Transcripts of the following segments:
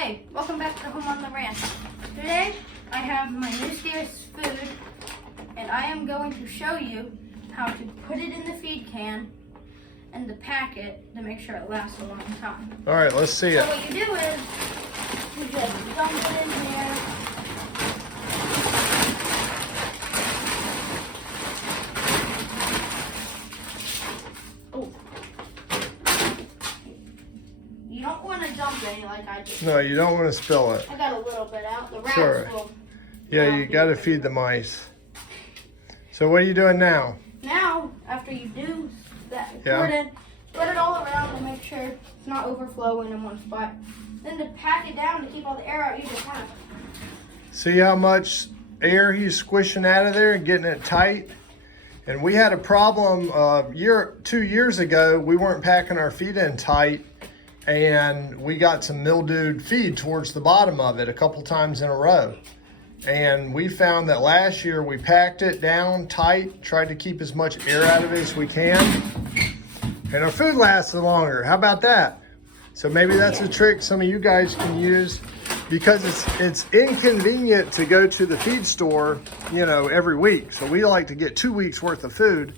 Hey, welcome back to Home on the Ranch. Today, I have my new steer's food, and I am going to show you how to put it in the feed can and to pack it to make sure it lasts a long time. All right, let's see it. So what you do is, you just dump it in here. You don't want to dump any like I did. No, you don't want to spill it. I got a little bit out. The rats Sure. will. Yeah, you got to feed the mice. So what are you doing now? Now, after you do that, Yeah. put it all around to make sure it's not overflowing in one spot. Then to pack it down to keep all the air out, you just kind of. See how much air he's squishing out of there and getting it tight? And we had a problem 2 years ago. We weren't packing our feed in tight, and we got some mildewed feed towards the bottom of it a couple times in a row. And we found that last year we packed it down tight, tried to keep as much air out of it as we can, and our food lasted longer. How about that? So maybe that's a trick some of you guys can use, because it's inconvenient to go to the feed store, every week. So we like to get 2 weeks worth of food.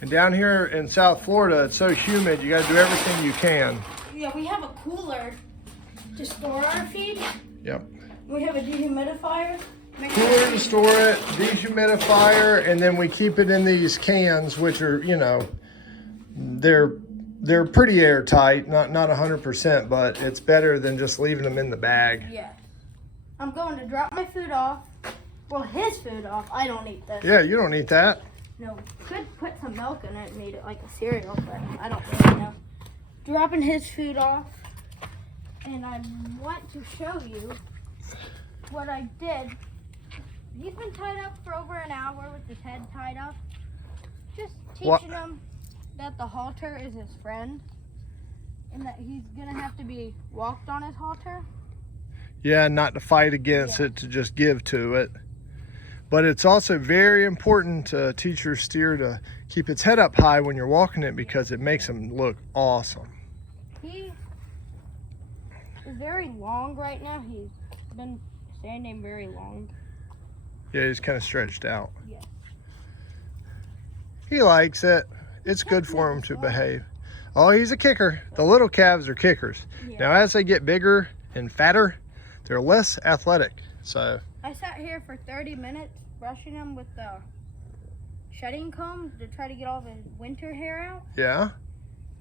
And down here in South Florida, it's so humid, you got to do everything you can. Yeah, we have a cooler to store our feed. Yep. We have a dehumidifier. Cooler to store it, dehumidifier, and then we keep it in these cans, which are, they're pretty airtight, not 100%, but it's better than just leaving them in the bag. Yeah. I'm going to drop my food off. Well, his food off. I don't eat this. Yeah, you don't eat that. No, could put some milk in it and eat it like a cereal, but I don't really know. Dropping his food off, and I want to show you what I did. He's been tied up for over an hour with his head tied up. Just teaching him that the halter is his friend and that he's gonna have to be walked on his halter. Yeah, not to fight against it, to just give to it. But it's also very important to teach your steer to keep its head up high when you're walking it, because it makes him look awesome. He is very long right now. He's been standing very long. Yeah, he's kind of stretched out. Yeah. He likes it. It's good for him to behave. Oh, he's a kicker. The little calves are kickers. Yeah. Now, as they get bigger and fatter, they're less athletic. So I sat here for 30 minutes brushing him with the shedding comb to try to get all the winter hair out. yeah,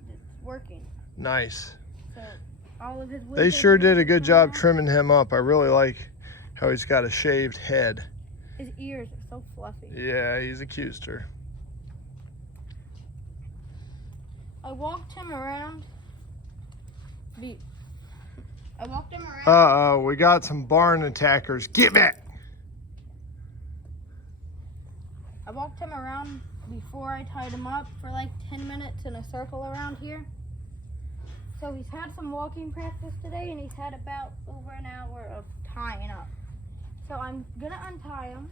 It's working. nice. So all of his winter They sure hair did a good is job coming out. trimming him up. I really like how he's got a shaved head. His ears are so fluffy. Yeah, he's a cutester. I walked him around. I walked him around. Uh-oh, we got some barn attackers. Get back! I walked him around before I tied him up for like 10 minutes in a circle around here. So he's had some walking practice today, and he's had about over an hour of tying up. So I'm gonna untie him,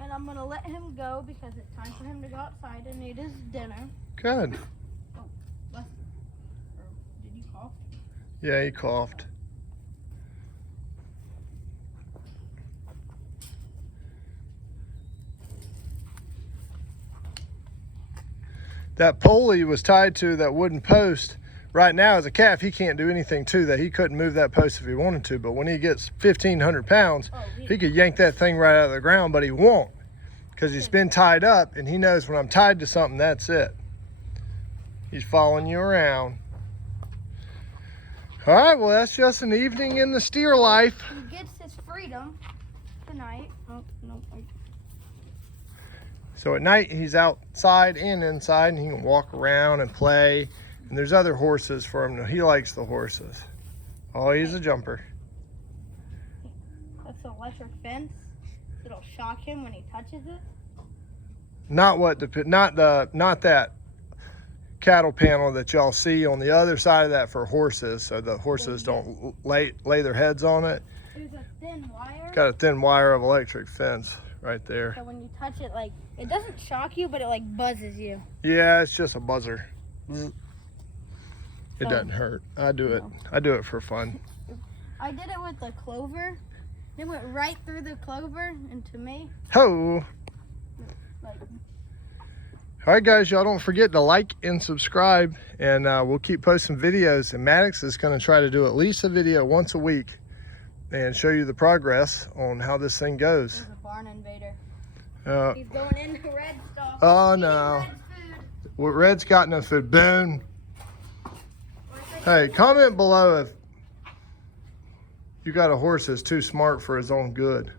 and I'm gonna let him go because it's time for him to go outside and eat his dinner. Good. Oh, bless you. Or did you cough? Yeah, he coughed. That pole he was tied to, that wooden post, right now as a calf, he can't do anything to that. He couldn't move that post if he wanted to, but when he gets 1,500 pounds, he could yank that thing right out of the ground, but he won't, because he's been tied up, and he knows when I'm tied to something, that's it. He's following you around. All right, well, that's just an evening in the steer life. He gets his freedom tonight. Oh, no. So at night, he's outside and inside, and he can walk around and play. And there's other horses for him. He likes the horses. Oh, he's a jumper. That's an electric fence. It'll shock him when he touches it. Not that cattle panel that y'all see on the other side of that for horses, so the horses don't lay their heads on it. There's a thin wire. Got a thin wire of electric fence right there. So when you touch it, like, it doesn't shock you, but it like buzzes you. Yeah, it's just a buzzer. It So- doesn't hurt. I do it. I do it for fun. I did it with the clover. It went right through the clover into me. Ho! Like, All right, guys, y'all don't forget to like and subscribe, and we'll keep posting videos. And Maddox is going to try to do at least a video once a week and show you the progress on how this thing goes. there's a barn invader. Uh, He's going into Red's stall. oh, Eating no. Red's food. Well, Red's got no food. Boone. Hey, comment below if you got a horse that's too smart for his own good.